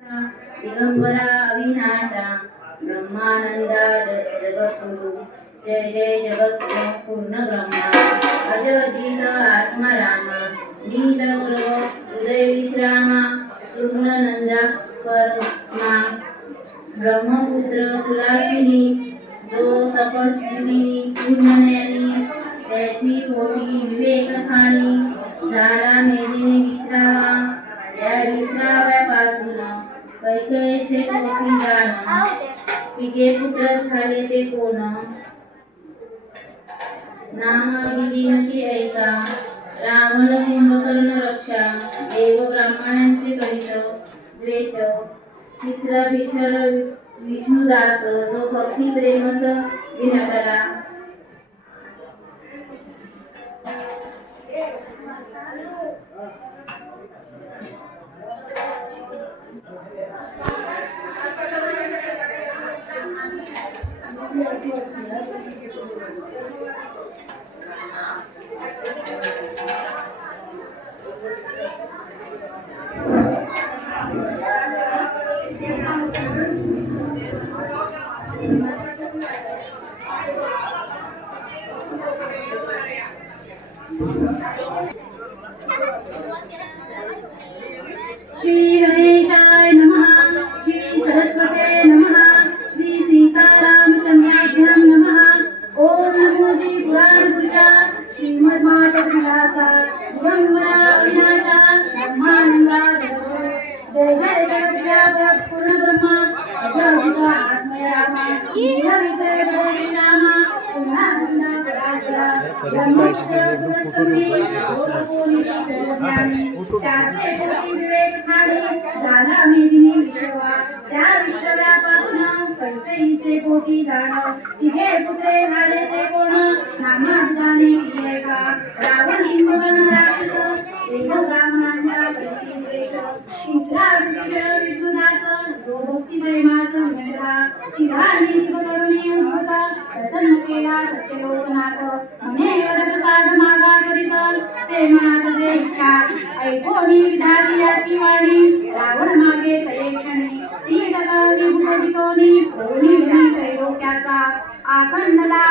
दिगंबरा अविनाशा ब्रह्मानंदा जगद्गुरु जय जय जगद्गुरु पूर्ण ब्रह्मा अज अजित आत्मा रामा नील ग्रह उदय विश्रामा पूर्णनंदा परमा ब्रह्मपुत्र तुलासिनी जो तपस्विनी पूर्णज्ञानी त्याची मोठी विवेक खाणी झाला मेदिनी विश्रामा या विश्राव्यापासून कैकेयीचे मोठी जाण तिचे पुत्र झाले ते कोण नाम विधिमती ऐका रावण कुंभकर्ण रक्षा देव ब्राह्मणांचे करीत द्वेष तिसरा भीषण विष्णुदास जो भक्ती प्रेमस विनटला श्री गणेशाय नमः श्री सरस्वते नमः श्री सीतारामचंद्राभ्यां नमः ओम नमो श्री पुराण पुरुषा श्रीमद्भागवत विलासा दिगंबरा अविनाशा ब्रह्मानंदा जय जय जगद्व्यापक पूर्ण ब्रह्मा अजोगिता आत्मयामा नील विजय जय रामा पुन्हा पराजया झाला मेदिनी विश्रवा त्या विश्रव्यापासून कैकेयीचे पोटी जाण तिघे पुत्रे झाले ते कोण नामाभिधाने किती का रावण कुंभकर्ण राक्षस देव ब्राह्मणांचा कैकेयी द्वेष तिसरा विष्णुदास जो भक्ती प्रेमास विनटला तिघांनी दिवकरुणी उद्भुता प्रसन्न केला सत्यलोकनाथ म्हणे वरप्रसाद मागा करीत से मनात जे इच्छा ऐकोनी विधाती याची वाणी रावण मागे तये क्षणी ती सदा विभूत जितोनी करुणी धनी त्रैलोक्याचा आखंडला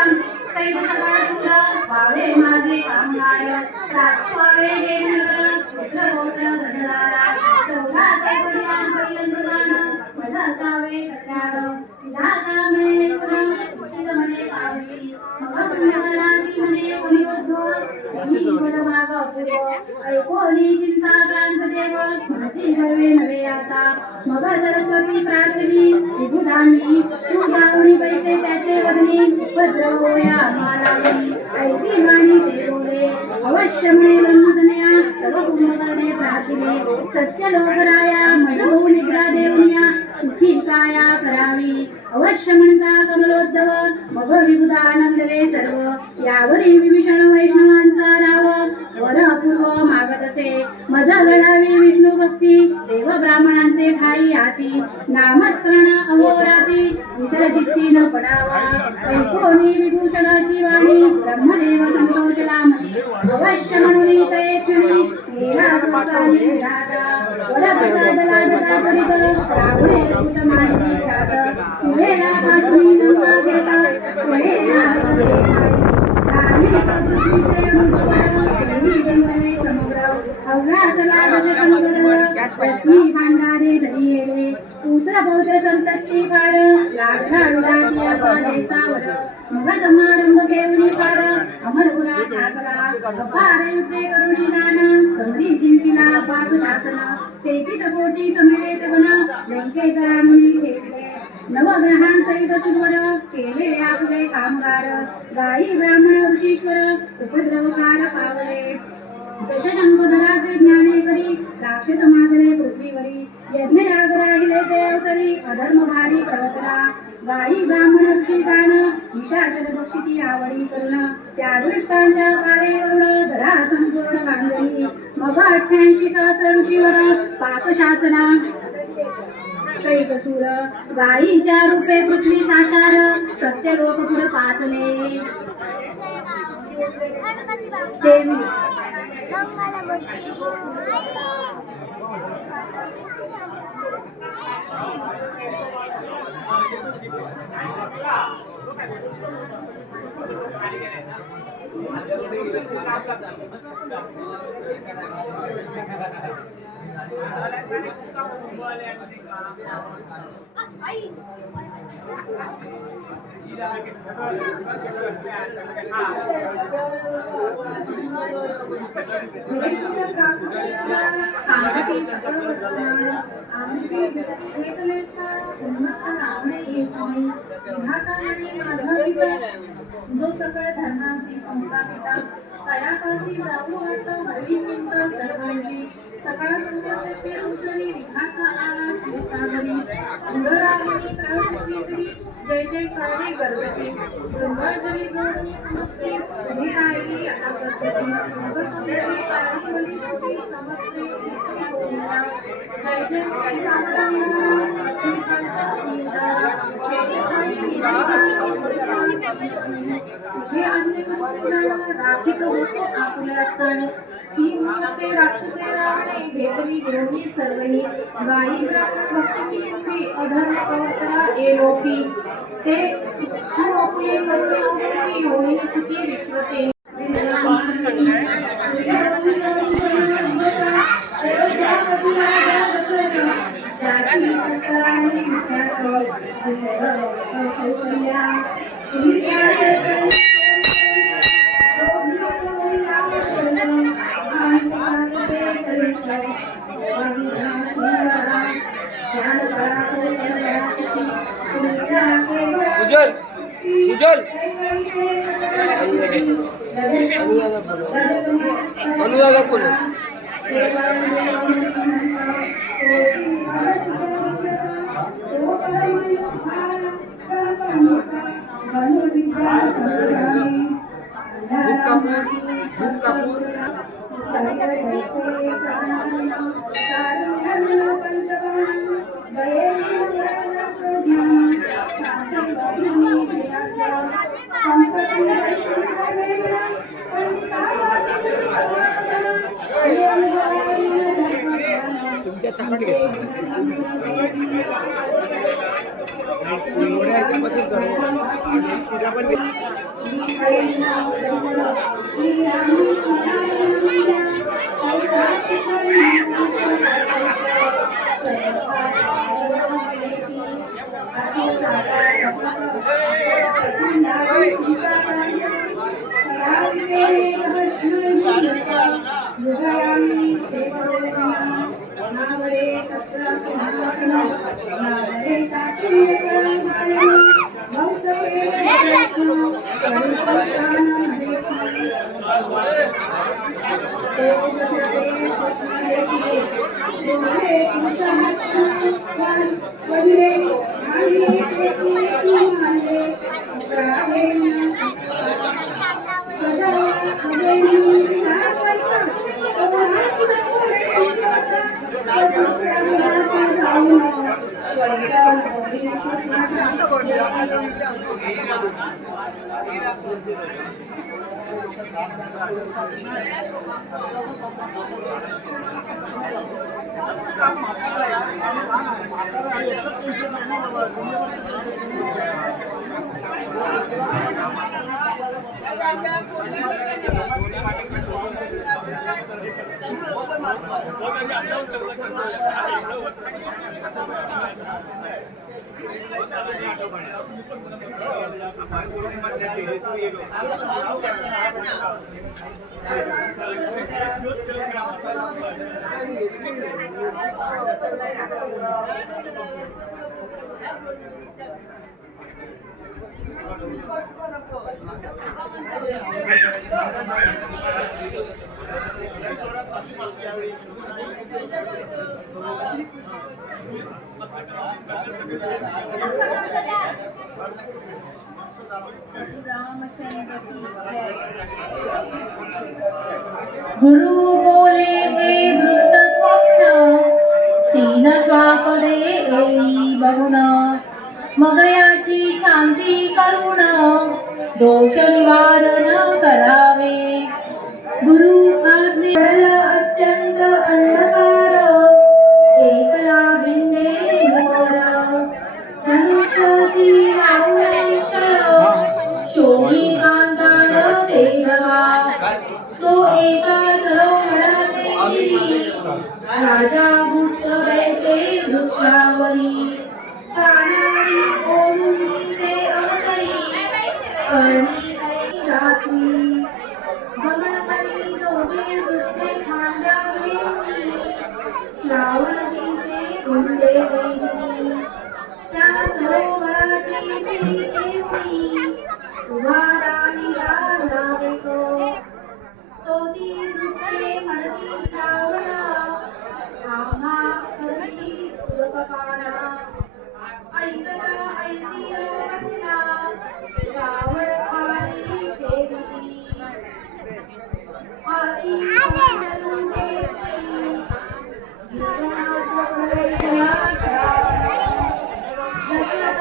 सैद सकाळ सुद्धा पावे माझे कामगार राजपावे हे नगर पुत्र पौत्र धनदारा चौदा चौकड्यांपर्यंत जाणं माझा असावे कल्याण तुझा कामणे उशीर म्हणे कावडी मग पुण्यकराची म्हणे कोणी उद्धव ही बड माग अपूर्व ऐकोनी चिंता क्रांत देव म्हणती हरवे नवे आता मग सरस्वती प्रार्थनी विभुधांनी सुधावणी पैसे त्याचे वदनी भद्र होया मालावणी ऐसी माणी ते बोले अवश्य म्हणे ब्रह्मजनया तव कुंभकर्णे प्रार्थिले सत्य लोकराया मजभू निद्रा देवनिया सुखी काया करावी अवश्य म्हणता कमलोद्धव मग विबुधानंदले सर्व यावरी विभीषण वैष्णवांचा राव वर अपूर्व मागत असे मज घडावी विष्णू भक्ती देव ब्राह्मणांचे ठाई हाती नामस्मरण अहोराती विसर्जिती न पडावा ऐकोनी विभूषणाची वाणी ब्रह्मदेव संतोषला म्हणे अवश्य म्हणून तये क्षणी गेला सोसाली विधाता वरप्रसादला जता करीत रावणे ललित माहिती ख्यात सुवेला पासून नका घेता सुवेला पुत्र पौत्र संतती फार लागला विलासिया देशावर मग समारंभ घेऊन फार अमरपुरा ठाकला फार युद्धे करुणी दान समरी जिंकिला पाक शासन 33 कोटी समिळे तगन लंकेकरांनी ठेवले नवग्रहांसहित सुरवर केले आपले कामगार गायी ब्राह्मण ऋषीश्वर उपद्रवकार पावले दशशंखधराचे ज्ञाने करी राक्षस मागले पृथ्वीवरी यज्ञ याग राहिले ते अवसरी अधर्म भारी पर्वतला गायी ब्राह्मण ऋषी गाण निशाचर बक्षिती आवडी करुण त्या दृष्टांच्या कार्य करुण धरा संपूर्ण गांधरी मग 88 सहस्र ऋषीवर पाकशासना शैकसूर गायीच्या रूपे पृथ्वी साकार सत्य लोक पुढ पाचले देवी जो सकळ धर्मांची संस्थापिता तयापाशी जाऊ आता हरी चिंता सर्वांची सकाळ संकल्पे उचली विघाता आला शिवसागरी उदरामणी प्रहृती जय जय कारी गर्भती वृंदाजली जोडणी समजते ही राहिली आता पद्धती मगसुंदरी पारिवली होती समजते जय जय श्री रामराम श्रीकांत नीलदारा हे अन्य राखीत होतो आपल्या स्थान ही ते राक्षसे रावणे भेटली देवनी सर्वही गायी ब्राह्मण भक्ती अधर्म पवित्रा एलोकी ते तू आपले करुणामूर्ती होईल सुखी विश्वते सुजल सुजल अनुराधा बोलो भूप कपूर तुमच्या चांगलं गुरु बोले ते दृष्ट स्वप्न तीन श्वापदे येई बघून मग याची शांती करून दोष निवारण करावे गुरु आज्ञे अत्यंत अंधकार एकला हिंदे मोर धनुष्यती शोभी कांतार तेजवा तो एका सरोवराचे राजा भूत बैसे वृक्षावरी प्राणारी ओढून ते अवतरी कर्णी ऐ रात्री भ्रमण करी दोघे वृत्ते खांद्यावरी श्रावणीचे कुंडे वैरी त्या सरोवराची देवी उभा राहिला लावे तो ती वृत्ते म्हणती श्रावणा आम्हा करी लोकपाणा ऐकता ऐसी वचना श्रावण खाली देवी आती पांडुरंग देवी जीवनात प्रवेशाचा जगत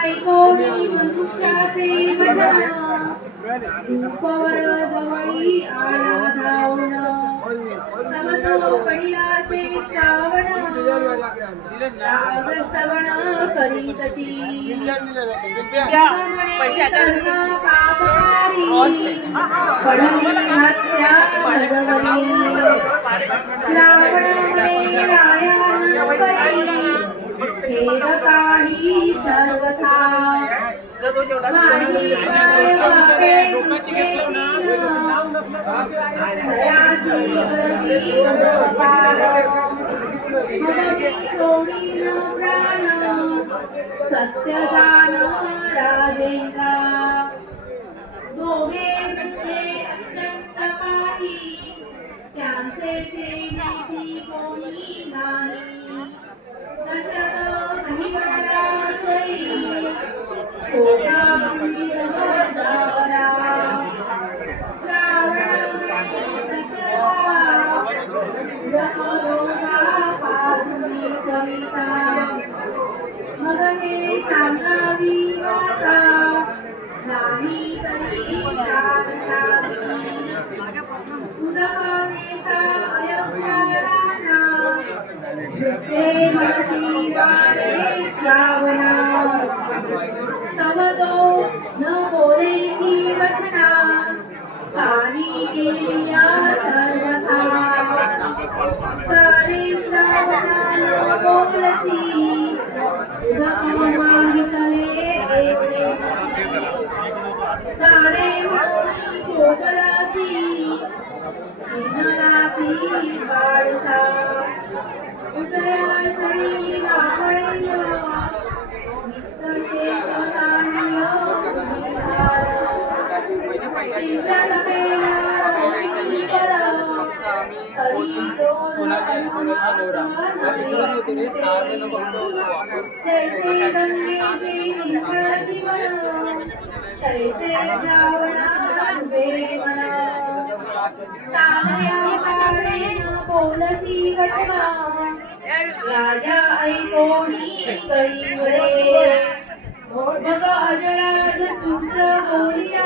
ऐकोनी मनुष्याचे वचन रूपवर जवळी आला धावण समतो पडिलाचे श्रावण राग श्रवण करीतची पापकारी पडली हात्या भगवती श्रावण भेद काढी सर्वथा सत्यदान राजेंद्रा दोघे वृत्ते अत्यंत पाही त्यांचे सेनेची कोणी नाही समतो न बोलेची वचना काही केल्या सर्वथा सारे श्रावणा न बोलती मागितले एकटे सारे कोकलासी इनरासी बाळसा उतऱ्या तरी वाकळेल नित्य सान्य राजा ऐकोणी कैवरे मग अजराज पुत्र बोलिया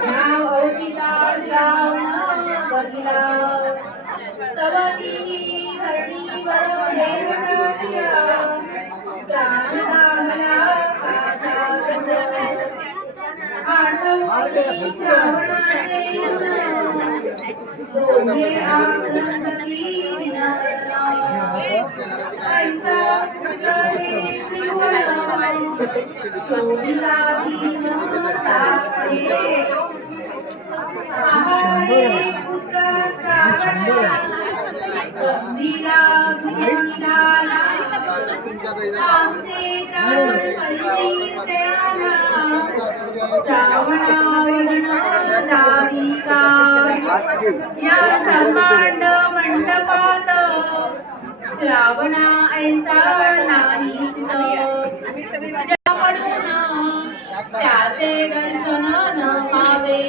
नाव औषिता श्रावण बघिला तवती हरणी वर देवनाच्या प्राण लागला काटा आठवली श्रावणाचे दोघे आनंदती ऐसा पुत्र श्रावणावदन दाविका या ब्रह्मांड मंडपात श्रावणा ऐसा नाही स्थित म्हणून त्याचे दर्शन न पावे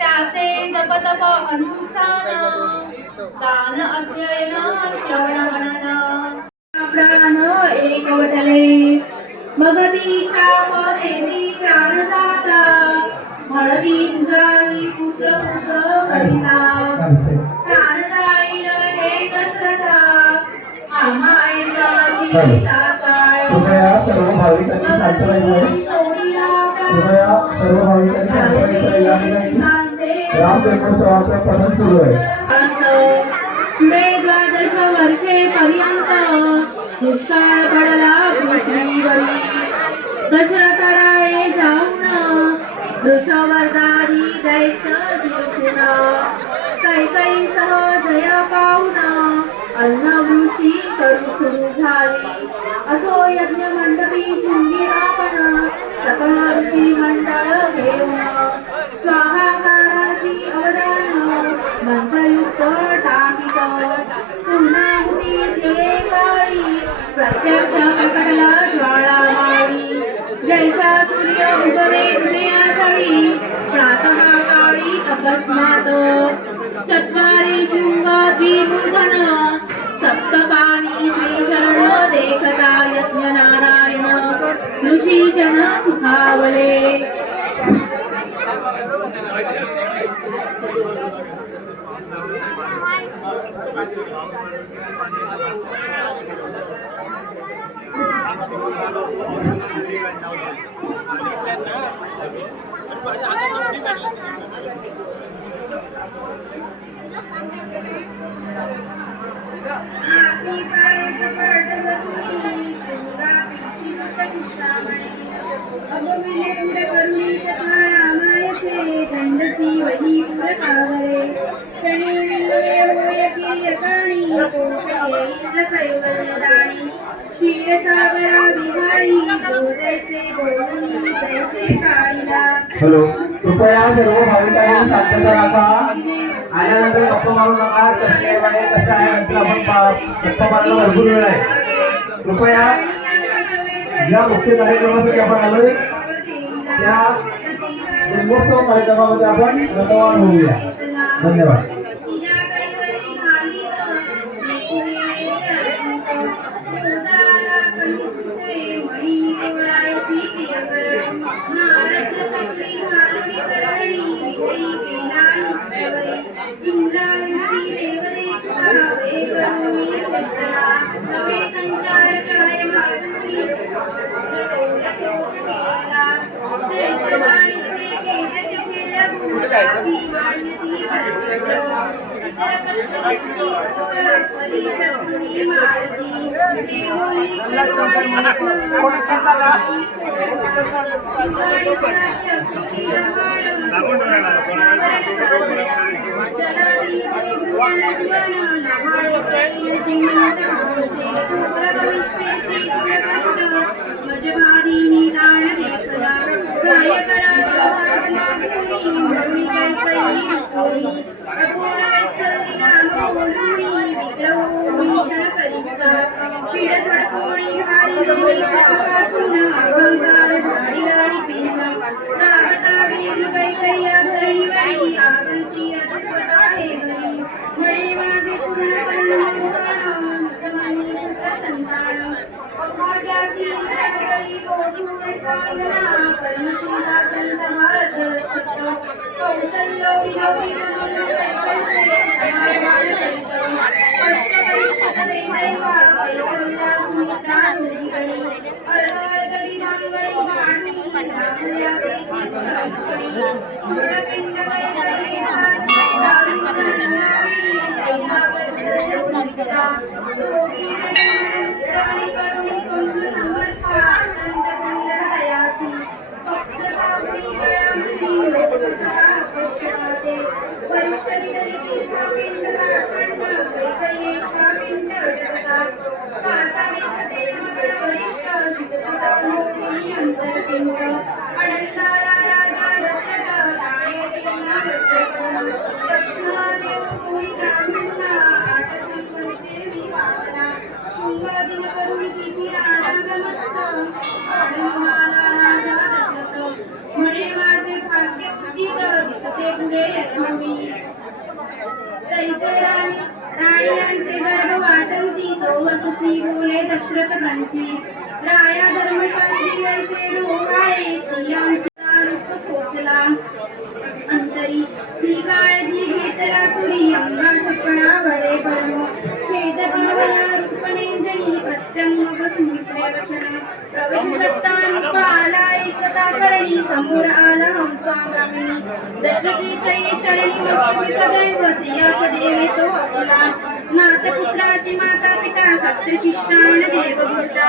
त्याचे जपतप अनुष्ठान दान अध्ययन श्रवण मनन प्राण एकवटले मगती शाप देती प्राण जाता म्हणती तुझावी पुत्र पुत्र करिता प्राण जाईल हे दशरथा आम्हा ऐकाची ताकाळ कृपया सर्व भाविकांनी शांत राहायचं. कृपया सर्व भाविकांनी शांत राहायचं. राम जन्मोत्सवाचं पठण सुरू आहे. पुढे 12 वर्षे पर्यंत दुष्काळ पडला पृथ्वीवरी दशरथराये जाऊन वृषवर्धारी दैत्य दिसून कैकईसह जय पाऊन अन्नवृष्टी करू सुरू झाली असो यज्ञ मंडपी शृंगी आपण सकल ऋषी मंडळ घेऊन स्वाहाकाराची अवदान मंत्रयुक्त टाकीत पूर्णाहुती दिले काळी प्रत्यक्ष प्रकटला ज्वाळामाळी जैसा सूर्य उगवे हृदयाचळी प्रातः काळी अकस्मात चत्वारी शृंग द्विभुवन सप्तकानी श्रीचरण देखता यज्ञ नारायण ऋषी जन सुखावले हॅलो, कृपया सर्व भाविकांनी शांतता राखा. आल्यानंतर गप्पा मारू नका. कसे आहे कसं आहे नंतर आपण गप्पा मारायला भरपूर वेळ आहे. कृपया ज्या मुख्य कार्यक्रमासाठी आपण आलोय त्या जन्मोत्सव कार्यक्रमामध्ये आपण गतवान होऊया. धन्यवाद. वरिष्ठ ते पुढे यशस्वी तैसे राण्यांचे गर्भ वाटंती तो वसुसी बोले दशरथ ग्रंथी राया धर्मशास्त्री ऐसे डोहाळे स्त्रियांचा रूप खोचला अंतरी ती काळजी घेतला सुरी अंगा छपणा वडे परम खेद भावना रूपनेंजनी प्रत्यंग सुमित्रे वचन प्रवेश प्रत्तानुपा आला एकता करणी समोर आला हंसागामिनी दशरथीचे चरणी मस्तकी सदैव प्रिया सदैव तो अकुला नाथपुत्रासी माता पिता सत्य शिष्याण देवभूता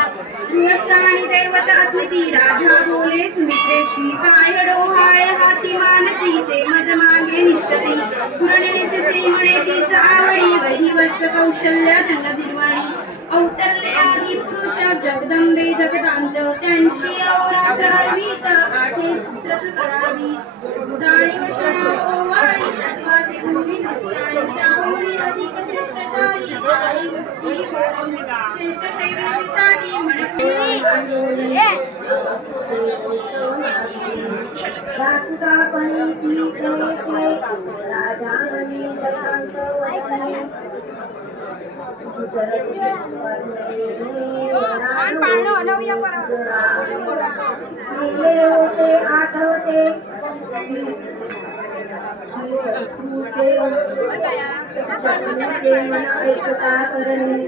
गृहस्थानी दैवत अतिथी राजा बोले सुमित्रेशी काय डोहाळे हाती मानसी ते मद मागे निश्चती पुरणिनीचे से म्हणे तीच आवडी वही वस्त कौशल्य जन्मधीर्वाणी अवतरले आदी पुरुष जगदंबे जगदांत त्यांची अवरात्रार्वित आठे पुत्र करावी जाणीव क्षणा ओवाळी तत्वाचे गुणी आणि त्यामुळे अधिक श्रेष्ठचारी आई मुक्ती श्रेष्ठ शैलीसाठी आठवते ऐकता करणे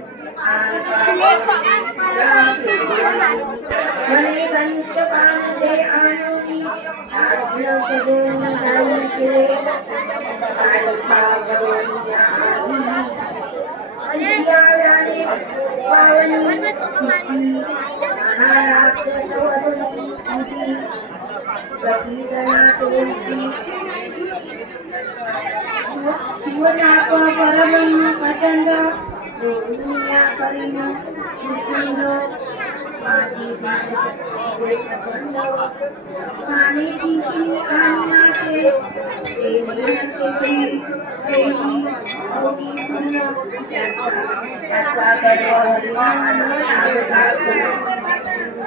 म्हणे पंच पांडे आणूनी शिवनाप परब्रह्म प्रचंड दुनिया करीन मुकुंद आणि तिची अन्नाचे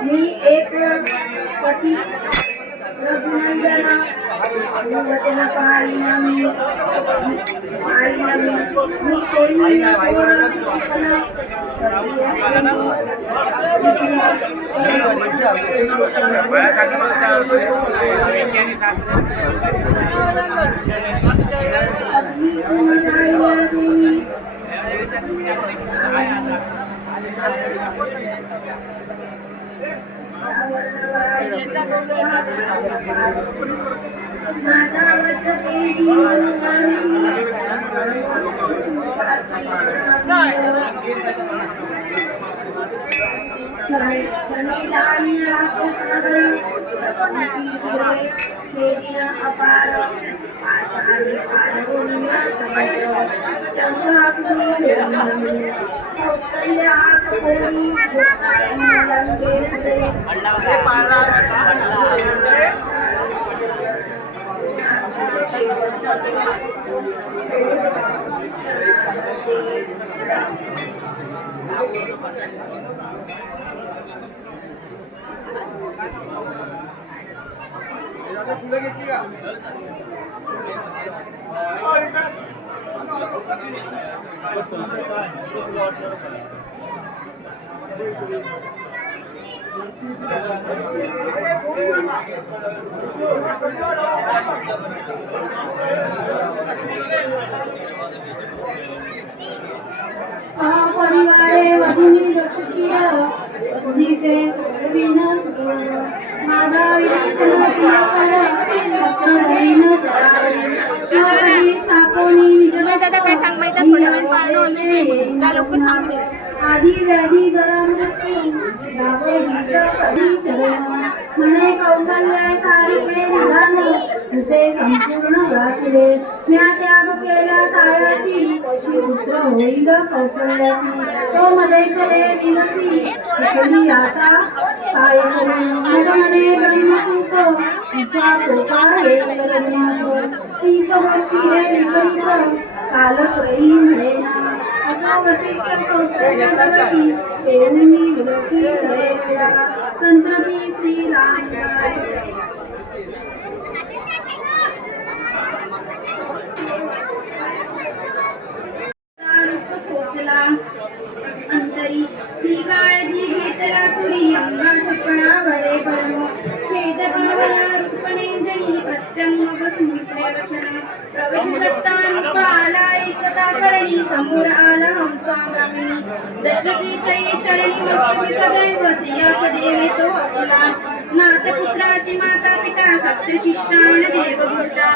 मी एक पती रघुनंदना वचन पाळिनामी मी तेही फुलं घेतली का? परिवारे वधूनी दशशील वधूनीचे सगळीन सुगोळ माझा विलक्षण प्रियकर सत्यवैन चरारी स्थापनी दादा काय सांग माहिती थोड्या वेळ पाळणं त्या लोक सांगू दे आधी व्याधी जरा मृत्यू गावे गीत कधी चरण म्हणे कौशल्य सारिके निधान तुझे संपूर्ण वासले म्या त्याग केला सायाची पुत्र होईल कौशल्याची तो मध्ये चले दिवसी कधी आता काय करू मग म्हणे ब्रह्मसूत तिच्या कोकार एक लग्नात तीच गोष्टी हे विपरीत कालत्रयी म्हणे असा वसिष्ठ कौशल्यावरती देऊनी विलोकी हरे तंत्रती श्री राम प्रवेश आला एकता करणी समोर आला हंसागामिनी दशरथीचे चरणी मस्तकी सदैव या सदैव तो अतुला नाथपुत्राची माता पिता सत्य शिष्यान देव गुरुता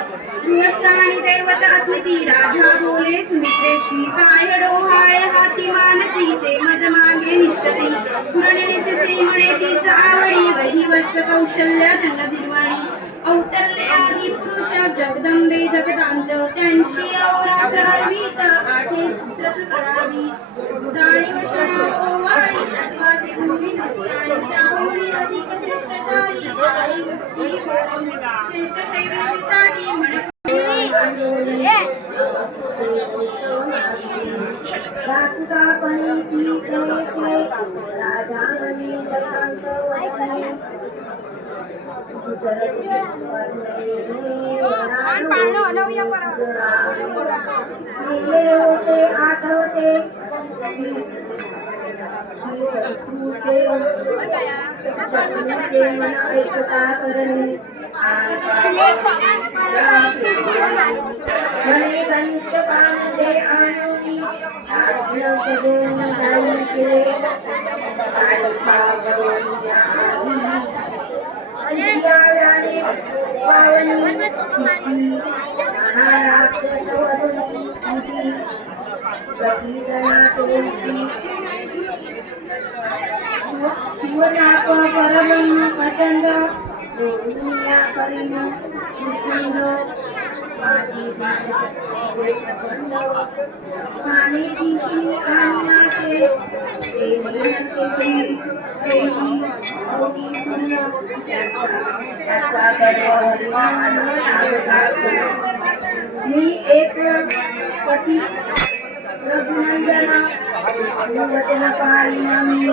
गृहस्थानी दैवत अद्विती राजा बोले सुमित्रेशी काय डोहाळे हाती मानसी ते मज मागे निश्चती पुरणिसे म्हणे तिचा आवडी वही वस्त कौशल्य जन्मदिवाणी अवतरले आदी पुरुष जगदंबे जगदांत त्यांची अवरात्रार्वित आठे पुत्र करावी जाणीव क्षणा ओवाळी तत्वाचे गुणी आणि त्याहून अधिक श्रेष्ठचारी आई मुक्ती श्रेष्ठ शैवीची साठी म्हणे परब्रह्म प्रचंड दुनिया करीन पाणी तिशी अन्नाचे मी एक पती रघुनंदना वचन पाळीना मी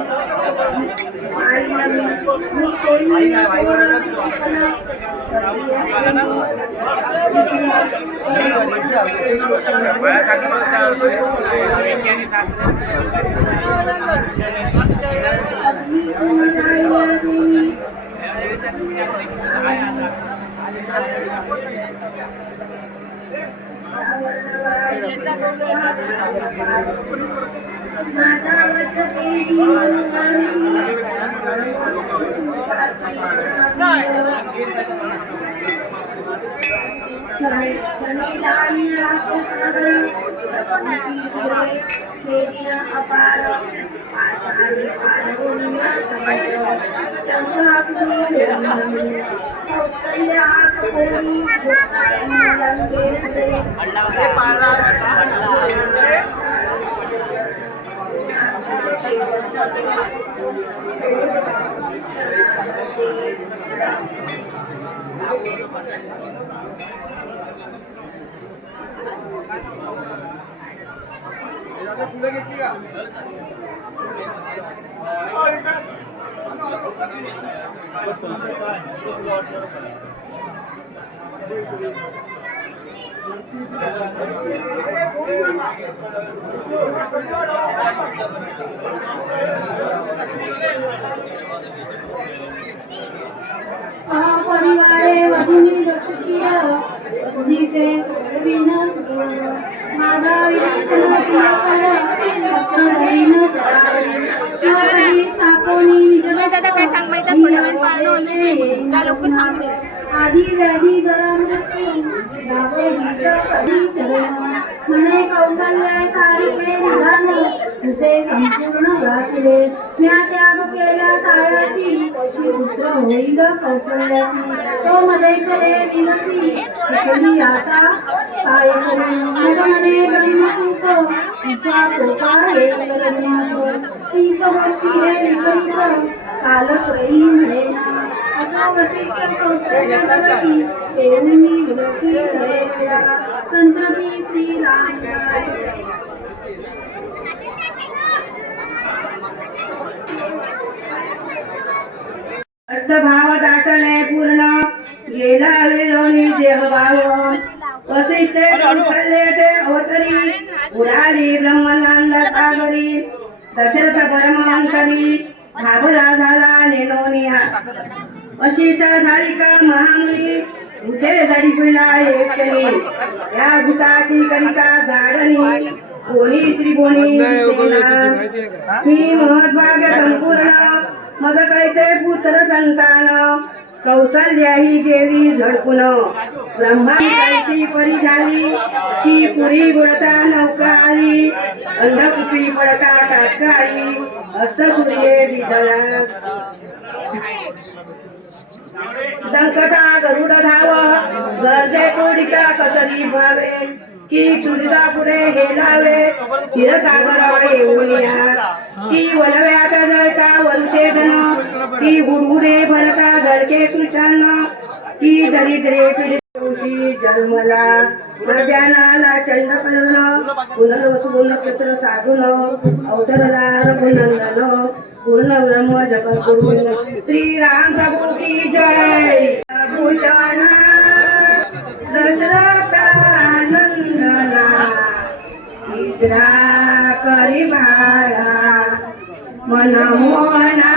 फुलं घेतली का? परिवारे वधूनी दशकीय वधूनीचे सर्वविन सुख माझा विलक्षण प्रियकर सत्यधैन चरारी स्थापनी दादा काय सांग माहिती थोड्या वेळ पाळणं आलं त्या लवकर सांगू दे आधी व्याधी जरा मृत्यू भावगीत कधी चरण म्हणे कौशल्य सारिके निधान तुझे संपूर्ण वासले म्या त्याग केला सायाची पुत्र होईल कौशल्याची तो मध्येच रे दिवसी कधी आता काय करू मग म्हणे ब्रह्मसुख तिच्या कृपा हे करण्यात तीच गोष्टी हे विपरीत कालत्रयी म्हणे असा वसिष्ठ कौशल्यावरती देऊनी विलोकी हरे तंत्रती श्रीराम अर्थभाव दाटले पूर्ण गेला विलोनी देहभाव वसिष्ठे कौशल्ये ते अवतरी उडाली ब्रह्मानंद सागरी दशरथ परमांतरी घाबरा झाला नेनोनिया वशिष्ठ झाली का महामुनी उठे जडी पिला एक शनी या भूताची करिता झाडणी कोणी त्रिकोणी दिसेना. मी महद्भाग्य संपूर्ण मग कैसे पुत्र संतान कौसल्या ही गेली झडपून ब्रह्माची कैसी परी झाली ती पुरी गुणता नौका आली अंधकुपी पडता तात्काळी अस सूर्ये दिसला. संकटा गरुड धाव गरजे कोडिका कसरी भावे की सुरता पुढे गेलावे क्षीरसागर येऊन या की वलव्यात जळता वंशेदन की गुडगुडे भरता जळके कृष्ण की दरिद्रे पिढी जन्मला ज्ञानाला चंड करण पुनर्वसुन पुत्र साधून अवतरला रघुनंदन पूर्ण ब्रह्म जगत गुरु श्रीराम प्रभु की जय. भूषण दशरथा नंदना निद्रा करी बाळा मन मोहना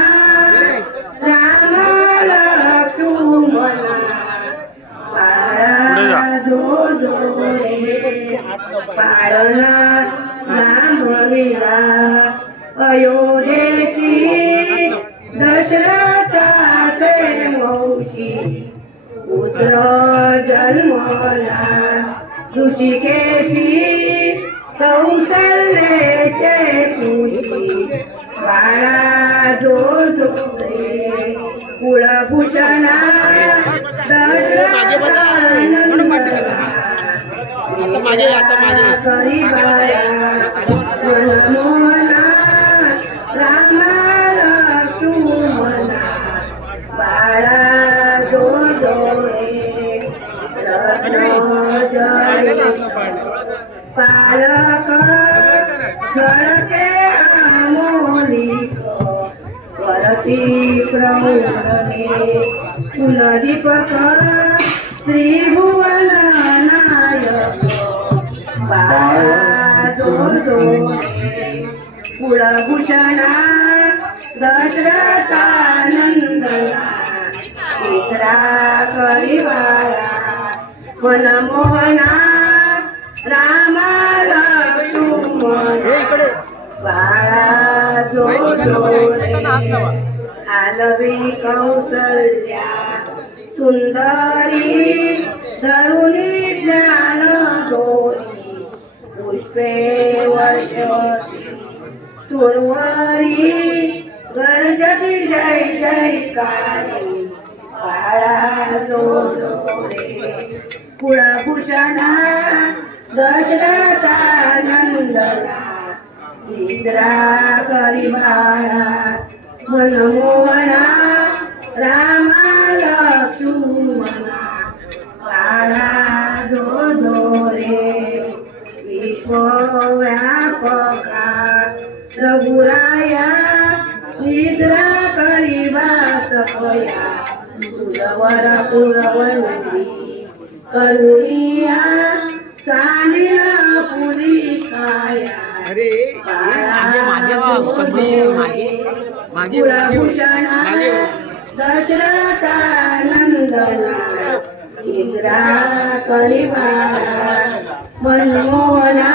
राम लक्ष्मणा बाळा जो रे पारण नाम विला अयोध्येची दशरथाचे वंशी पुत्र जन्मला ऋषिकेशी कौशल्याचे खुशी बाळा जो रे कुळभूषणा करी बाळा मनमोहना रामा लक्ष्मणा बाळा जो रे रत्न जय पालक झळके आमोलिक वरती प्रौढने कुलदीपक त्रिभुवन नायक बाळा जो रे कुलभूषणा दशरथा नंदना मित्रा करी बाळा मनमोहना रामा लक्ष्मण बाळा जो रे आलवी कौसल्या सुंदरी धरुणी ज्ञान दोरी पुष्पे वर्षती सुरवरी गर्जती जय जयकारी बाळा जो रे कुळभूषणा दशरथा नंदना इंद्रा करी बाळा मनमोहना रामा लक्ष्मणा बाळा जो रे विश्वव्यापका रघुराया निद्रा करी वासपया तुझवर पुरवणी करुणिया चांदिला पुरी काया कुलभूषणा दशरथा नंदना इंद्रा करी बाळा मनमोहना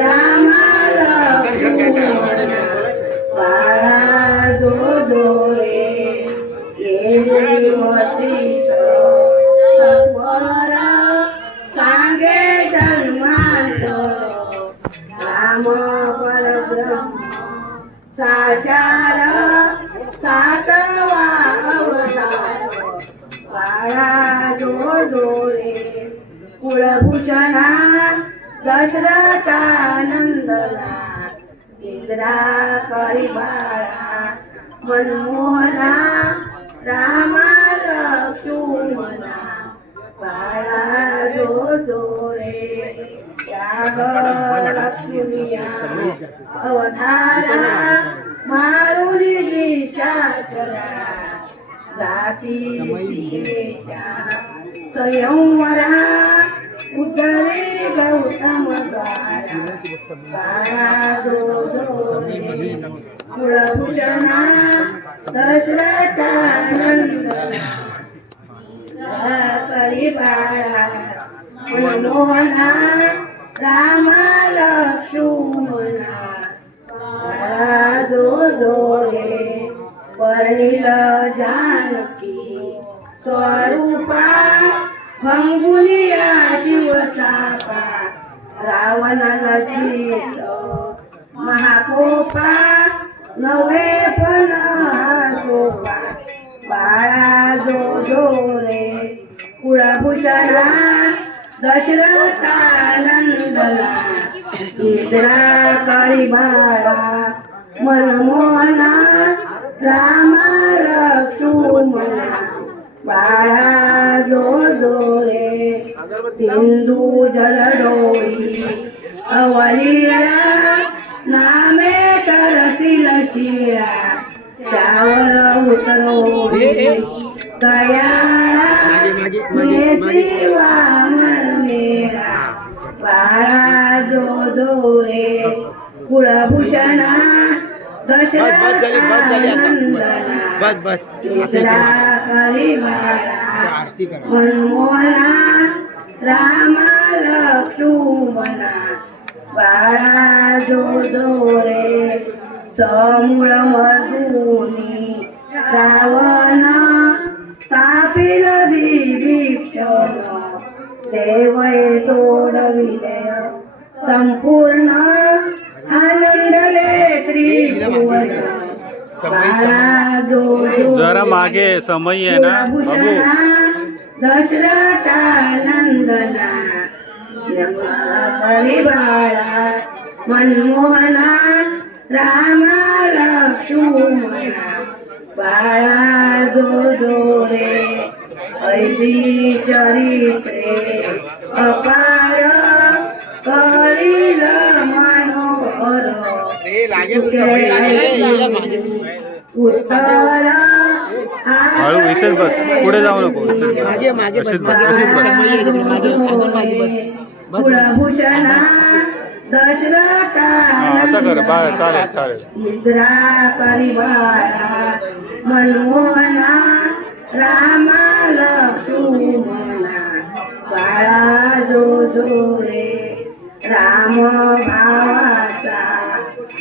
रामा लक्ष्मणा बाळा जो रे येऊन वसिष्ठ सत्वर सांगे जन्मांतर राम परब्रह्म साचार सातवा अवतार बाळा जो रे कुळभूषणा दशरथा नंदना इंद्रा करी बाळा मनमोहना रामा लक्ष्मणा बाळा जो रे त्याग लक्ष्मीया अवधारा मारुनी शाचरा जाती संयमरा उतरे गौतम द्वारा बाळा जो रे कुळभूषणा दशरथा नंदना करी बाळा मनमोहना रामा लक्ष्मणा बाळा जो जोडे वर्णिल जानकी स्वरूपा फंगुलिया जीवचापा रावणाला जीत महाकोपा नवे पण गोपा बाळा जो जो रे कुळभूषणा दशरथा नंदना निद्रा करी बाळा मनमोहना रामा लक्ष्मणा बाळा जो जो रे सिंधू जलडोई अवलिया नामे तरतील शिळा त्यावर उतरो दयाळा नेसी वामन मेरा बाळा जो जो रे कुळभूषणा दशरथा नंदना निद्रा करी बाळा मनमोहना रामा लक्ष्मणा बाळा जो जो रे समूळ मधुनी रावण तापिल विभीषण देवय सोडविले संपूर्ण आनंदले त्रिभुवन बाळा जो जो जरा मागे समय आहे ना बाबू दशरथा नंदना करी बाळा मनमोहना रामा लक्ष्मणा बाळा जो जो रे ऐसी चरित्रे अपार करील मनोहर उत्तर हळू इथेच बस पुढे जाऊ नको अशीच बस कुळभूषणा दशरथा असं कर बाय चालेल चालेल निद्रा करी बाळा मनमोहना रामा लक्ष्मणा बाळा जो जो रे राम भावाचा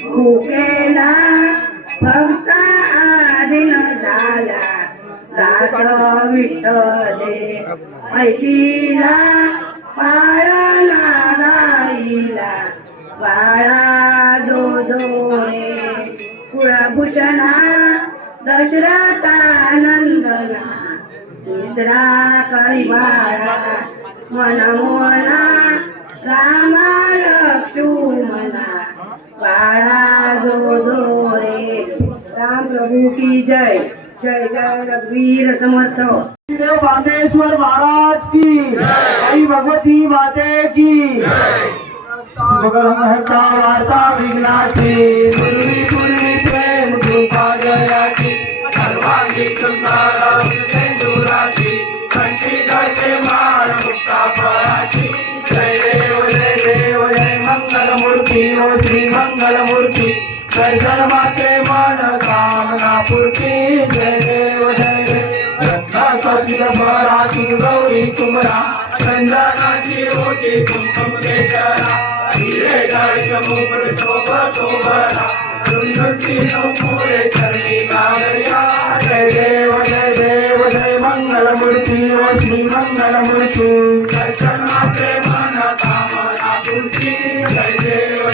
भुकेला भक्त आदिन झाला दास विठ्ठले ऐकीला पाळला गाईला बाळा जो जो रे कुळभूषणा दशरथा नंदना निद्रा करी बाळा मनमोहना रामा लक्ष्मणा बाळा जो जो रे राम प्रभु की जय जय जय रघुवीर समर्थ देव बांदेश्वर महाराज की आई भगवती माते की हरता वार्ता विघ्नाची पूर्वी पूर्वी प्रेम कृपा जयाची सर्वांगी सुंदर सिंदुराची कंठी जळते माळ मुक्ता फळाची जय देव जय मंगल मूर्ती ओ श्री मंगल मूर्ती दर्शन माते मन कामना पूर्ती जय देव रत्नाची गौरी कुमरा चंदनाची रोटी कुंकुम केशरा हिरे जडित मुकुट शोभतो बरा सुंदरती नौपुरे चरणी गागरिया जय देव जय मंगल मूर्ती ओ श्री मंगल मूर्ती दर्शन मात्रे मन कामना पूर्ती जय देव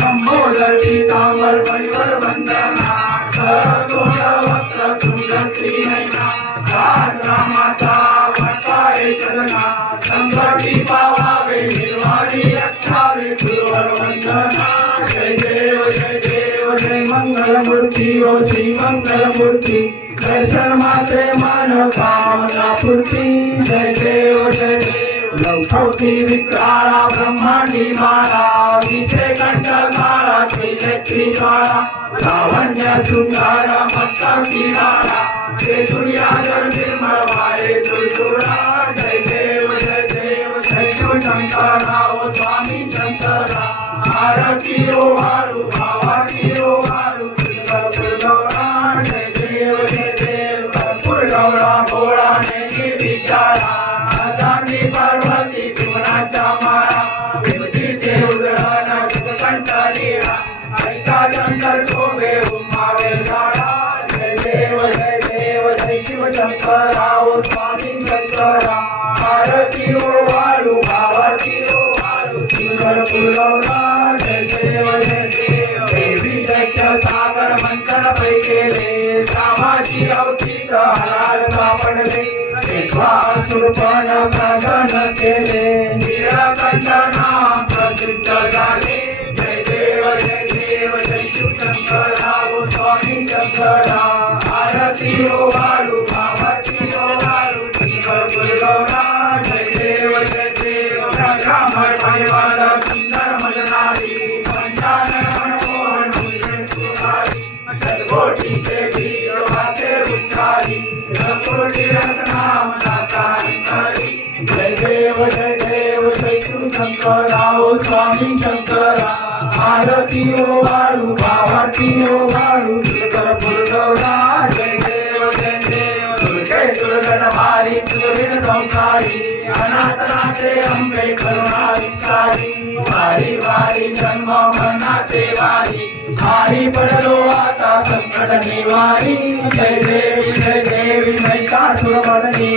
संबोधती तांबर परिवर वंदना सरसोड वस्त्र तुंगती नैना रामाचा वटाळे चलना संकटी पावावे निर्वाणी रक्षावे गुरुवर वंदना जय देव जय मंगल मूर्ती ओ श्री मंगल मूर्ती दर्शन मात्रे मन कामना पूर्ती जय देव लौकवती विक्राळा ब्रह्मांडी माळा विषय कंठ काळा त्रिनेत्री काळा लावण्य सुंदर मस्तकी नाळा दुर्याधर निर्मळ वारे तुळतुळा जय देव जय शंकरा ओ स्वामी शंकरा आरती ओ हारू भावाती ओ हारू जय देव भरपूर गवळा गोळा नेगी पुरवला जय देव जय देव देवी दैत्य सागर मंथन पै केले रामाची अवतीत हलाल सापडले सुरपण प्रगन केले नीलकंठ नाम प्रसिद्ध झाले जय देव जय शिवशंकरा ओ स्वामी शंकरा आरती ओ वाळू आरती ओ वाळू गुरुगौरा जय देव ब्राह्मण परिवार सुंदर मजनारी पंचानन मनमोहन सुधारी सद्गोटीचे वीर वाचे उच्चारी कोटी रत्नाम नासारी जय देव जय शिवशंकरा ओ स्वामी शंकरा आरती ओ वाळू आरती ओ वाळू गुरुगौरा जय देव दुर्गे दुर्गणहारी दुर्विण संसारी अनाथनाथे अंबे करुणा विस्तारी वारी वारी जन्म मरणाचे वारी हारी पडलो आता संकट निवारी जय देवी महिषासुरमर्दिनी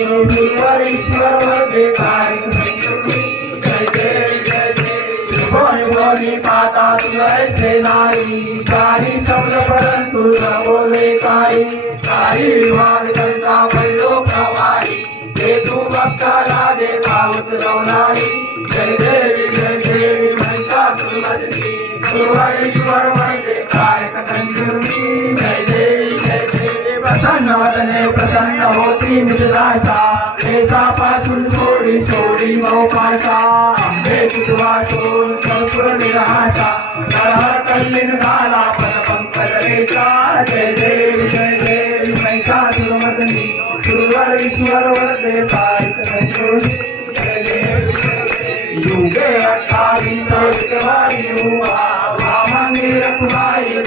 ईश्वर वर्गे कारिक संयुक्ती जय देवी भोनी भोनी पाता तुझे नारी काही शब्द परंतु न बोले काही काही विवाद करता पडलो प्रवाही ते तू भक्ताला देखावत रवणारी जय देवी महिषासुरमर्दिनी ईश्वर वर्गे कारिक संयुक्ती जय देवी प्रसन्न वदने प्रसन्न होती निजदाशा देशापासून सोडी सोडी मौपाशा अंबे तुझवा सोन कर्पूर निराशा नरहर कल्लीन झाला पद पंकज रेषा जय देवी महिषासुरमर्दिनी ईश्वर वर्गे कारिक संयुक्ती जय देवी युगे 28 विद्वारी युवा मंदिर कुमारी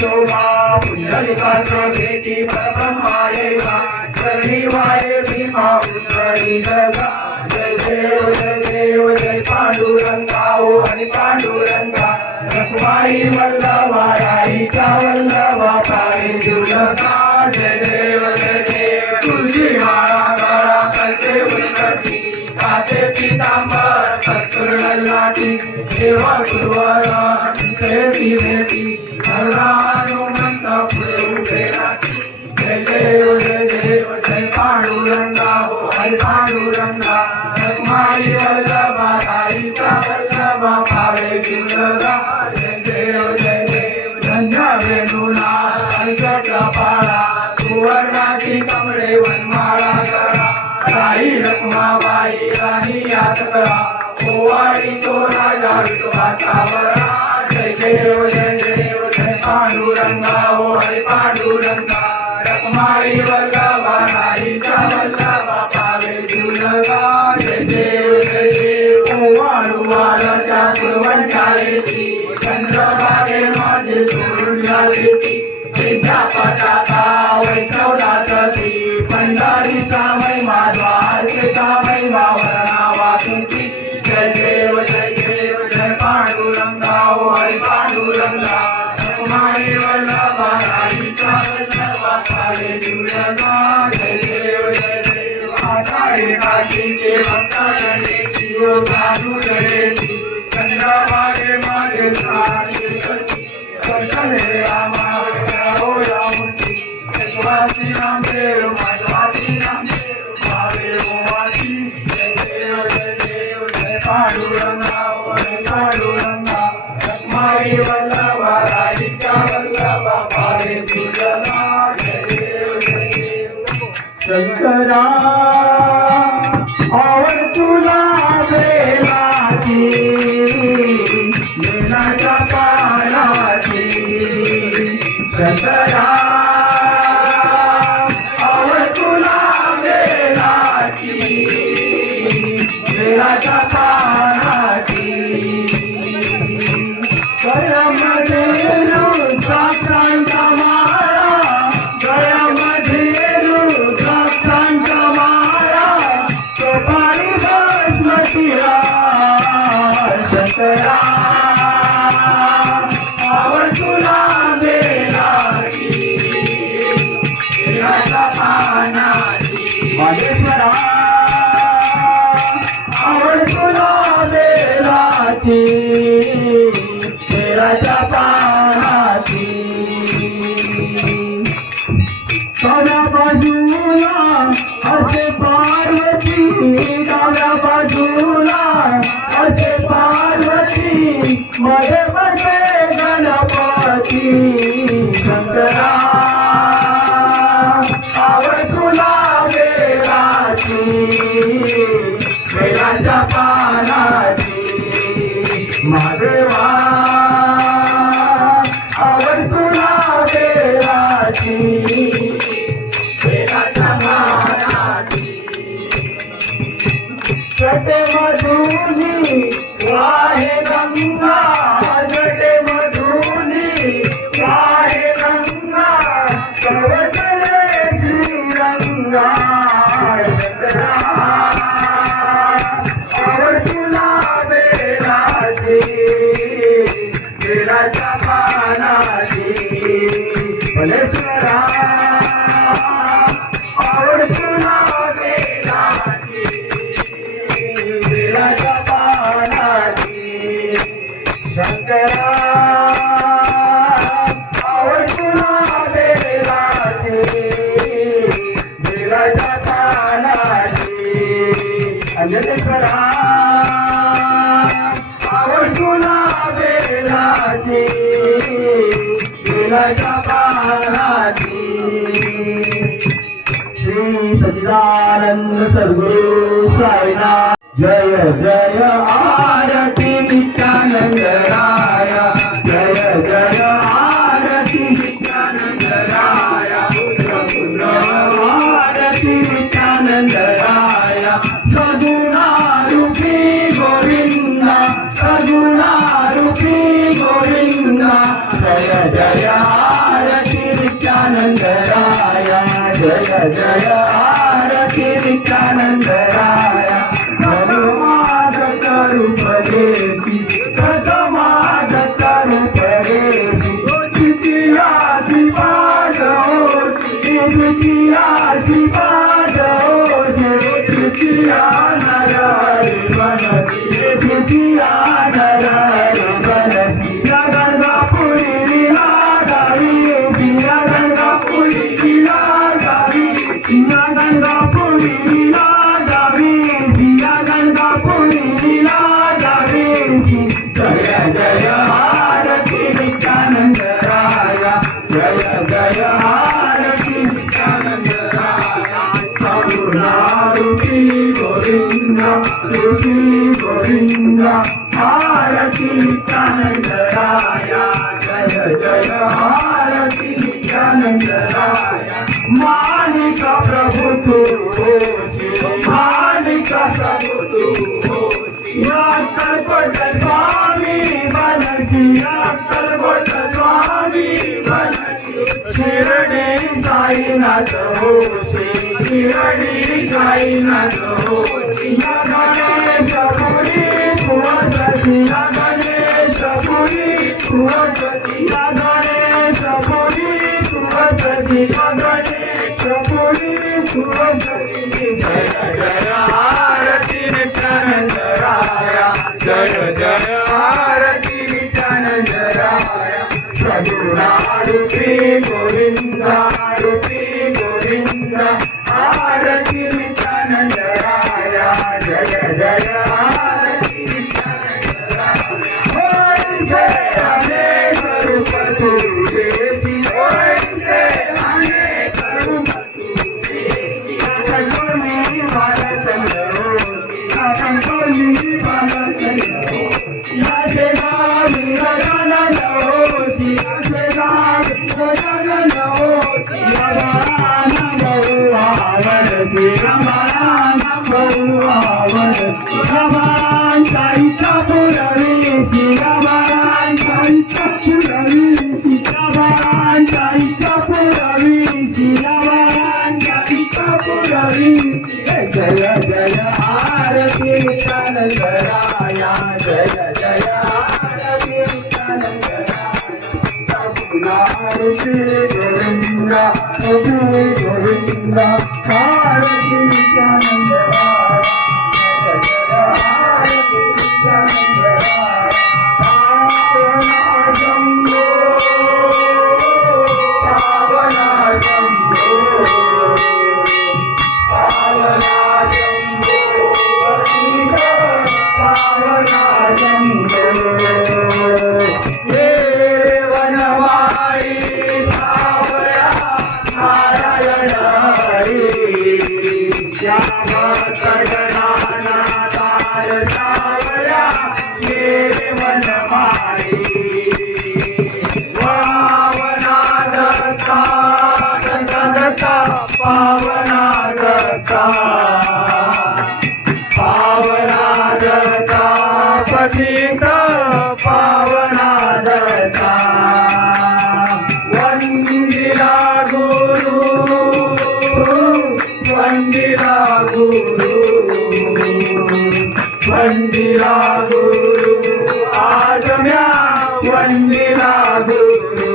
शोभा पुंडलिकाच्या भेटी परब्रह्मादेवा चरणी वाये भीमा उतरली जगा जय देव जय पांडुरंगा ओ हरी पांडुरंगा रखवाई वल्लभा राईचा वल्लभा पावे दुर्लभा जय देव तुझी माळा गळा करते उलटी कासे पितांबर कस्तुर लाटी देवा गुरुवारा ती भेटी करुणा हनुमंत पुढे उभे राहती जय देव जय पांडुरंगा हो हरी पांडुरंगा रखमाई वल्लभा राईचा वल्लभा पावे दुर्लभा जय देव धन्य वेणुनाथ हर्षचा पाळा सुवर्णाची कमळे वनमाळा गळा राही रखमाबाई राही याचकरा ओवाळी तो राजा विठोबा सावरा जय देव जय पांडुरंगा ओ हरी पांडुरंगा रखमाई वल्लभा राईचा वल्लभा पावे दुर्लभा जय देव ओवाळू वाळच्या कुरवंचालेची चंद्रभागे माझे सोडून गेली विद्या पटाका वैष्णवनाथ ती पंढरीचा महिमा द्वारकेचा महिमा वर्णावा तुमची जय देव जय पांडुरंगा ओ हरी पांडुरंगा रखमाई वल्लभा राईचा वल्लभा पावे दुर्लभा जय देव आषाढी काशीचे भक्तांची ओ साधू जयेची चंद्रभागे माझे सारे कर्तने रामा ओ रामूर्ती वासी नामदेव वासी नामदेव भावे ओ वासी जय देव जय पांडुरंगा ओ हरी पांडुरंगा रखमाई वल्लभा राईचा वल्लभा पावे दुर्लभा जय देव शंकरा आवड तुला बेलाची बेलाच्या पानाची शंकरा आवड तुला बेलाची बेलाच्या पानाची गळ्यामध्ये रुद्राक्षांचा माळा गळ्यामध्ये रुद्राक्षांचा माळा कपाळी बासमतीला शंकरा आवड तुला बेलाची बेलाच्या पानाची माहेश्वरा आवड तुला बेलाची बसे पार्वती मध्ये बसे गणपती शंकरा आवड तुला बेलाची बेलाच्या पानाची महादेवा आवड तुला बेलाची बेलाच्या पानाची जटे मधुनी वाहे गंगा जटे मधुनी वाहे गंगा कवटले श्रीरंगा आवड तुला बेलाची बेलाच्या पानाची भलेश्वरा आवड तुला बेलाची बेलाच्या पानाची शंकरा आवड तुला बेलाची बेलाच्या पानाची अंजनेश्वरा आवड तुला बेलाची बेलाच्या पानाची श्री सच्चिदानंद सद्गुरु साईनाथ जय जय आरती नित्यानंद राया जय जय आरती नित्यानंद राया आरती नित्यानंद राया सगुणा रूपी गोविंदा सगुणा रूपी गोविंदा जय जय आरती नित्यानंद राया जय जय आरती नित्यानंद राया धर्मागत रूपदेशी प्रथमागत रूपदेशी द्वितीयासी पादोषी द्वितीयासी पादोषी तृतीया नरहरि बनसी तृतीया नरहरि बनसी गंगापुरी लीला गावी गंगापुरी लीला गावी गंगापुरी लीला गावी गंगापुरी लीला गावी जय जय आरती नित्यानंद राया जय जय आरती नित्यानंद राया सगुणा रूपी गोविंदा रूपी गोविंदा आरती नित्यानंद राया जय जय आरती नित्यानंद राया मानिक प्रभु तू होशी मानिक प्रभु तू होशी अक्कलकोट स्वामी बनसी अक्कलकोट स्वामी बनसी शिरडी साईनाथ होशी शिरडी साईनाथ होशी गणेश पुरी कुवसती गणेश पुरी कुवसती गणेश पुरी कुवसती गणेश पुरी कुवसती जय जय आरती नित्यानंद राया जय जय आरती नित्यानंद राया सगुणा रूपी गोविंदा रूपी गोविंदा आरती नित्यानंद राया जय जय आरती नित्यानंद राया ओम से अनेक रूप तू देसी ओम से अनेक रूप तू देसी संतोली वाला चंद्रो संतोली वाला चंद्रो या से गावी गगन होसी या से गावी गगन होसी या गाना बहुआ वरसी रमाना बहुआ वरसी रमान साईचा पुरवीसी रमान साईचा पुरवीसी रमान साईचा पुरवीसी रमान साईचा पुरवीसी जय जय आरती नित्यानंद राया जय जय आरती नित्यानंद राया सगुणा रूपी गोविंदा रूपी गोविंदा आरती नित्यानंद राया जय जय आरती नित्यानंद राया पावना शंभो पावना शंभो पावना शंभो पावना शंभो हे वनवाई सावळ्या नारायण हरी श्यामकटनानादार सावळ्या हे वनवाई पावना दत्ता दत्ता पावना दत्ता पावना दत्ता पतित पावना दत्ता वंदिला गुरु वंदिला गुरु वंदिला गुरु आज म्या वंदिला गुरु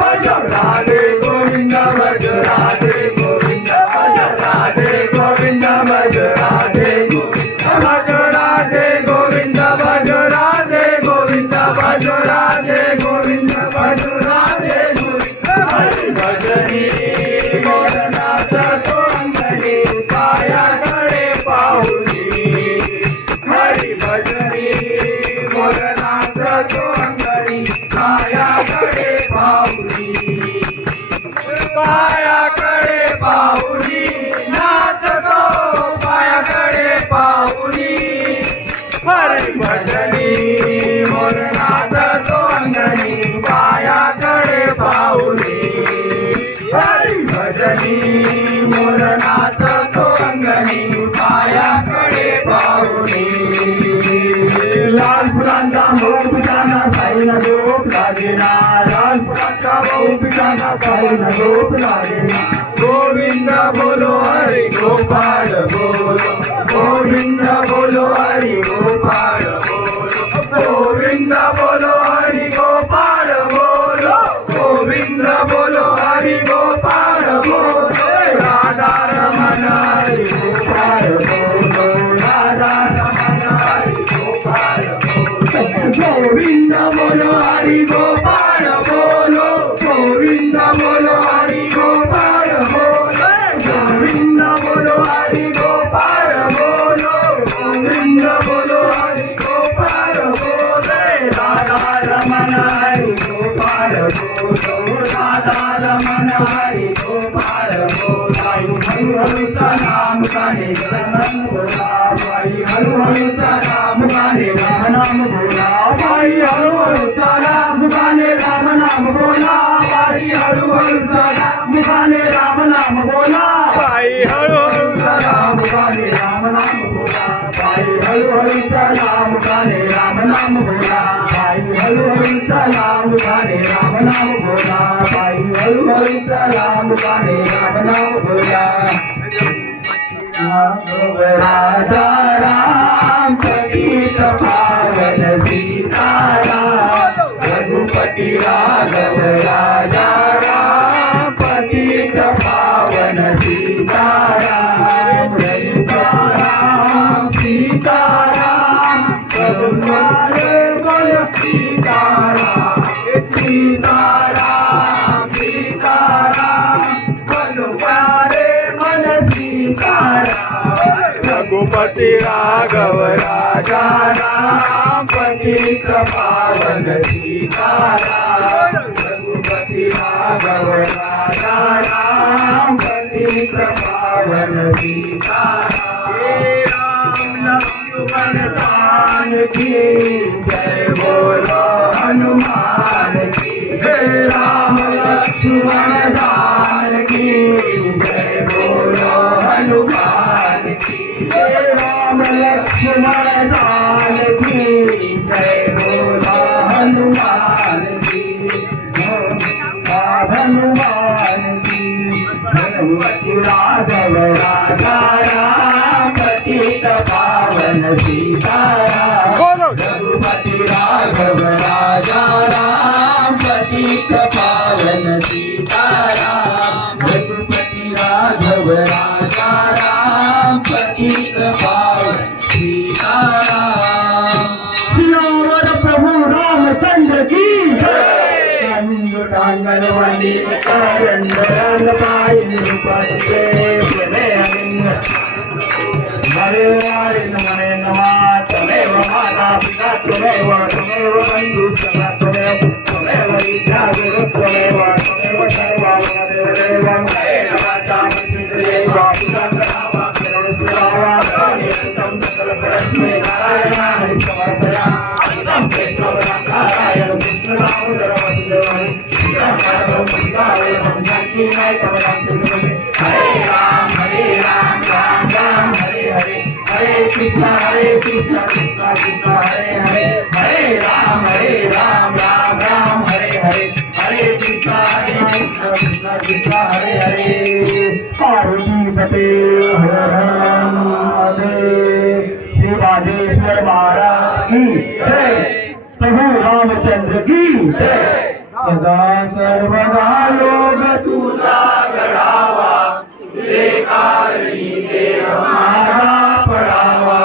भज राधे गोविंद भज राधे गोविंद भज राधे गोविंद भज राधे गोविंद भज राधे गोविंद भज राधे गोविंद भज राधे गोविंद हरि भजनी मोरनाथ तो अंगणी पायाकडे पाहुनी हरि भजनी मोरनाथ तो अंगणी पायाकडे पाहुनी पायाकडे पाहुनी नाथ तो पायाकडे पाहुनी हरि भजनी मोरनाथ तो अंगणी पायाकडे पाहुनी हरि भजनी मोरनाथ तो अंगणी पायाकडे पाहुनी लाल फुलांचा भाऊ पिताना साईला झोप लागेना लाल फुलांचा भाऊ पिताना साईला झोप लागेना गोविंद बोलो हरि गोपाळ बोलो गोविंद बोलो हरि गोपाळ बोलो गोविंद बोलो हरि गोपाळ बोलो गोविंद बोलो हरि गोपाळ बोलो राधा रमण हरि गोपाळ बोलो राधा रमण हरि गोपाळ गोविंद बोलो हरि गोपाळ बोलो गोविंद बोलो हरि गोपाळ बोलो गोविंद बोलो हरि गोपाळ बोलो गोविंद बोलो हरि गोपाळ बोलो राधा रमण हरि गोपाळ बोलो राधा रमण हरि गोपाळ बोलो हळूहळूचा नाम गाणे नाम बोला बाई हळूहळूचा नाम गाणे नाम बोला बाई हळूहळूचा नाम गाणे नाम बोला बाई हळूहळूचा नाम गाणे नाम बोला बाई हळूहळूचा नाम गाणे नाम बोला बाई हळूहळूचा नाम गाणे नाम बोला बाई हळूहळूचा नाम गाणे नाम बोला बाई हळूहळूचा नाम गाणे नाम बोला राजा राम पतित पावन सीताराम रघुपति राघव राजा राम पतित पावन सीताराम सीताराम सीताराम करुणारे बोल सीताराम सीताराम सीताराम करुणारे मन सीताराम रघुपति राघव राजा राम पतित पावन सीताराम रघुपति राघव राजा राम पतित पावन सीताराम हे राम लक्ष्मण जानकी जय बोलो हनुमान की हे राम लक्ष्मण जानकी जय बोलो हनुमान की हे राम लक्ष्मण जानकी जय बोलो हनुमान की हनुमान की रघुपति राघव राजा राम पतित पावन सीताराम रघुपति राघव राजा राम पतित पावन सीताराम रघुपति राघव राजा राम पतित पावन सीताराम सियावर प्रभु रामचंद्र की जय टांगन वाली करंदन पाई निपते मरे वाली नमः तमेव माता पिता त्वमेव त्वमेव बन्धुः सखा त्वमेव त्वमेव विद्या गुरुः त्वमेव त्वमेव सर्वं देवदेवं हरे नमः देव पुराणा करुणसेवा निरन्तं सकलपरस्मै नारायण हरि समर्पयामि अमितं केशवं नारायण कृष्णदामोदर वसुदेवं श्रीराम सीतादेवं जानकीनाय कमलं तुलसी हरे राम राम राम हरे हरे हरे कृष्ण कृष्ण कृष्ण हरे हरे हरे राम राम राम हरे हरे हरे कृष्ण कृष्ण कृष्ण हरे हरे पार्वती पते हर हर महादेव श्री राजेश्वर महाराज की जय प्रभु रामचंद्र की जय सदा सर्वदा योग तुझा घडावा तुझे कारणी देह माझा पडावा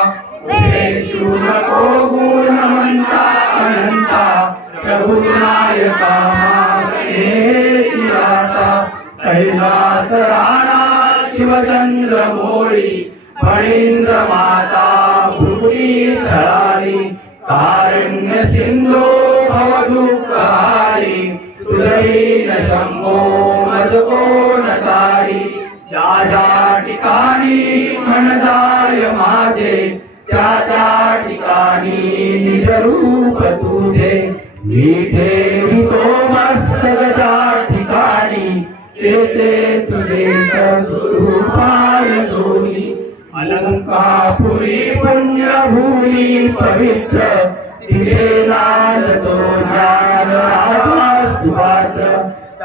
उपेक्षू नको गुण म्हणता अनंता प्रभु नायका मागे चिराता कैलास राणा शिवचंद्र मोळी फणींद्र माता भृगुटी छळाली कारण्य सिंधू भवदुःखहारी तुझी न शंभो मज कोण तारी ज्या ज्या ठिकाणी म्हणजाय माझे त्या त्या ठिकाणी निज रूप तुझे मी ठेवितो मस्तक त्या ठिकाणी ते तुझे सद्रूपाय दोन्ही अलंकापुरी पुण्यभूमी पवित्र तिथे नांदतो ज्ञान आत्मा सुपात्र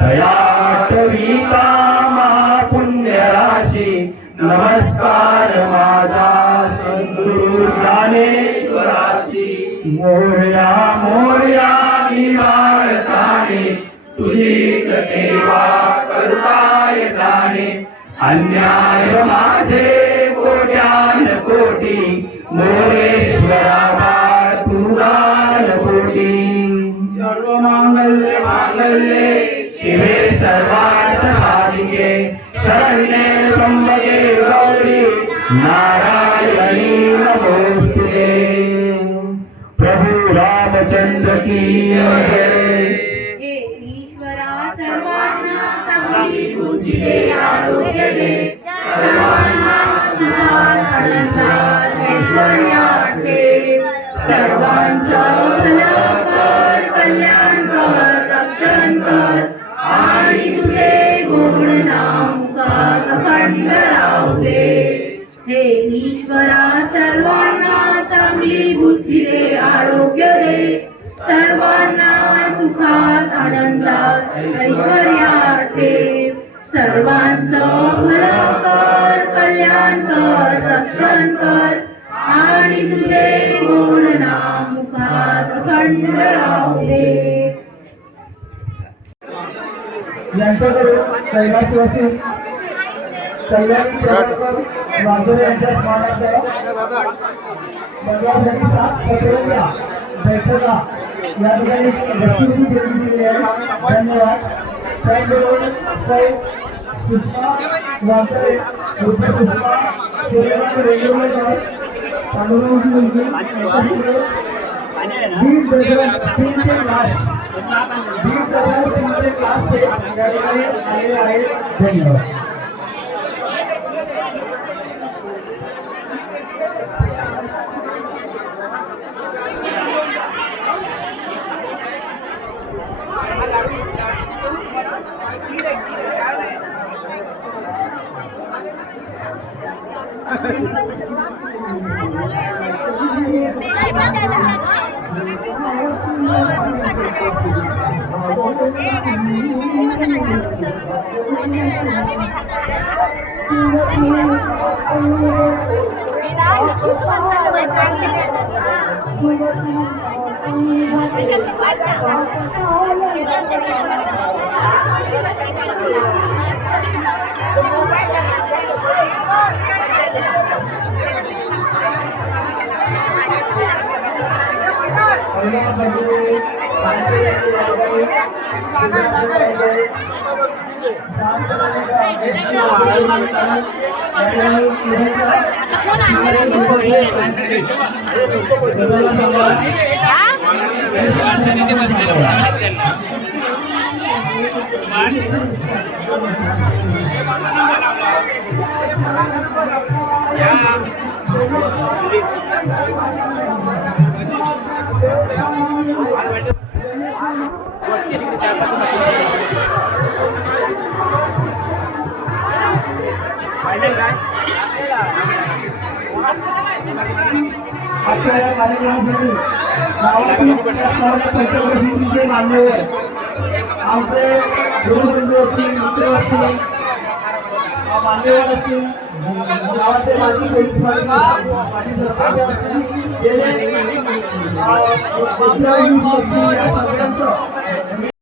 तयाटविता महापुण्य राशी नमस्कार माझा सद्गुरु ज्ञानेश्वराशी मोरया मोरया निवाळताने तुझीच सेवा करताय जाणे अन्याय माझे कोट्यान कोटी मोरेश्वरा तुगान कोटी सर्व मांगल्य मांगल्ये शिवे सर्वार्थ साधिके शरण्ये त्र्यंबके गौरी नारायणी नमोस्तुते प्रभु रामचंद्र की जय हे ईश्वरा सर्वांना चांगली बुद्धी दे आरोग्य दे सर्वांना सुखात आनंदात ऐश्वर्यात ठेव सर्वांचं भलं कर कल्याण कर रक्षण कर आणि तुझे गुण नामुखात अखंड राहू दे हे ईश्वरा सर्वांना चांगली बुद्धी दे आरोग्य दे सर्वांना सुखात आनंदात ऐश्वर्यात ठेव सर्वांचं भलं कर कल्याण कर रक्षण कर आणि तुझे गुण नामुखात अखंड राहू दे यांच्याकडे कैलासवासी कल्याण प्रभाकर वाघोरे यांच्या स्मरणार्थ मंडळासाठी 7 सत्रेच्या बैठका या ठिकाणी वस्तुस्थिती केली आहे. धन्यवाद. त्याचबरोबर साहेब सुषमा वाघोरे उर्फ सुषमा केलेवाड रेल्वेवर तांदूळची मुलगी दीड डझन 3 क्लास ते या ठिकाणी आलेले आहेत. धन्यवाद. आजच्या या कार्यक्रमासाठी गावातील पंचक्रोशीचे मान्यवर आमचे गुरुबंधू असतील, मित्र असतील, मान्यवर असतील, गावाचे माजी पोलीस माजी सरपंच असतील, या सगळ्यांचं